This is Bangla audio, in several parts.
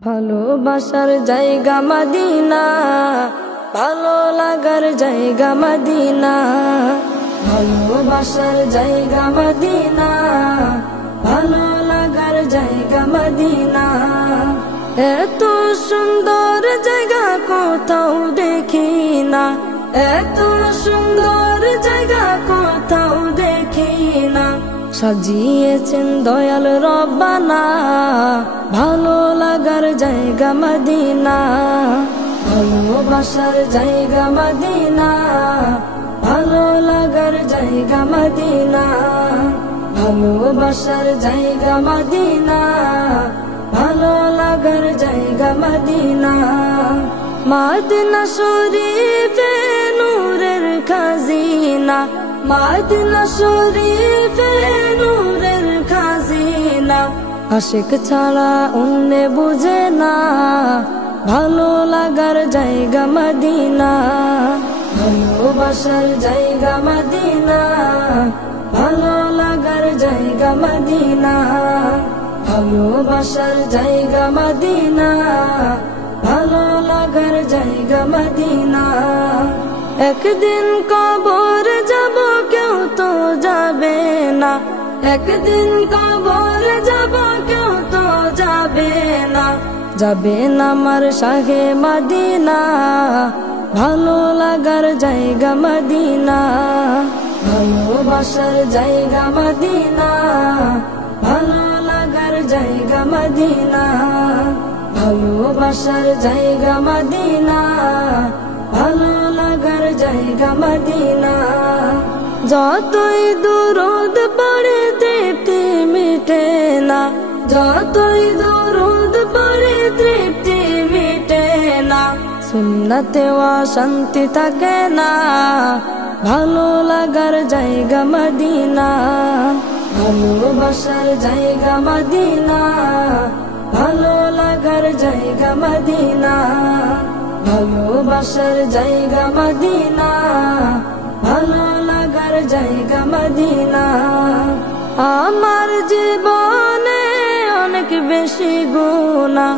ভালোবাসার জায়গা মদিনা, ভালো লাগার জায়গা মদিনা। ভালোবাসার জায়গা মদিনা, ভালো লাগার জায়গা মদিনা। এত সুন্দর জায়গা কোথাও দেখি না, এত সুন্দর জায়গা কোথাও দেখি না। সাজিয়েছেন দয়াল রব্বানা, ভালো লাগার জায়গা মদিনা। ভালোবাসার জায়গা মদিনা, ভালো লাগার জায়গা মদিনা। ভালোবাসার জায়গা মদিনা, ভালো লাগার জায়গা মদিনা। মদিনা শরীফে নূরের খাজিনা, মদিনা শরীফে নূরের খাজিনা। আশিক ছাড়া অন্য বুঝে না, ভালো লাগার জায়গা মদিনা। ভালোবাসার জায়গা মদিনা, ভালো লাগার জায়গা মদিনা। ভালোবাসার জায়গা মদিনা, ভালো লাগার জায়গা মদিনা। একদিন কবর যাব কেউ তো যাবে না, একদিন কবর যাব কেউ তো যাবে না। যাবে না আমার শাহে মদিনা, ভালো লাগার জায়গা মদিনা। ভালোবাসার জায়গা মদিনা, ভালো লাগার জায়গা মদিনা। ভালোবাসার জায়গা মদিনা, ভালো লাগার জায়গা মদিনা। যতই দুরুদ পড়ে তৃপ্তি মিটে না, যতই দুরুদ পড়ে তৃপ্তি মিটে না। সুন্নতেও শান্তি থাকে না, ভালো লাগার জায়গা মদিনা। ভালোবাসার জায়গা মদিনা, ভালো লাগার জায়গা মদিনা। ভালোবাসার জায়গা মদিনা, ভালো লাগার জায়গা মদিনা। আমার জীবনে অনেক বেশি গুনাহ,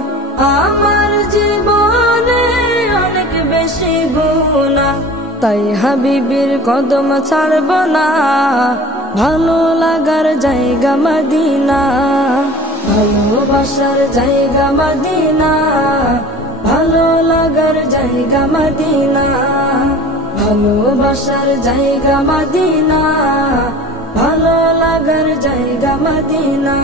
আমার জীবনে অনেক বেশি গুনাহ। তাই হাবিবির কদম ছাড়ব না, ভালো লাগার জায়গা মদিনা। ভালোবাসার জায়গা মদিনা, ভালো লাগার জায়গা মদিনা। ভালোবাসার জায়গা মদিনা, ভালো লাগার জায়গা মদিনা।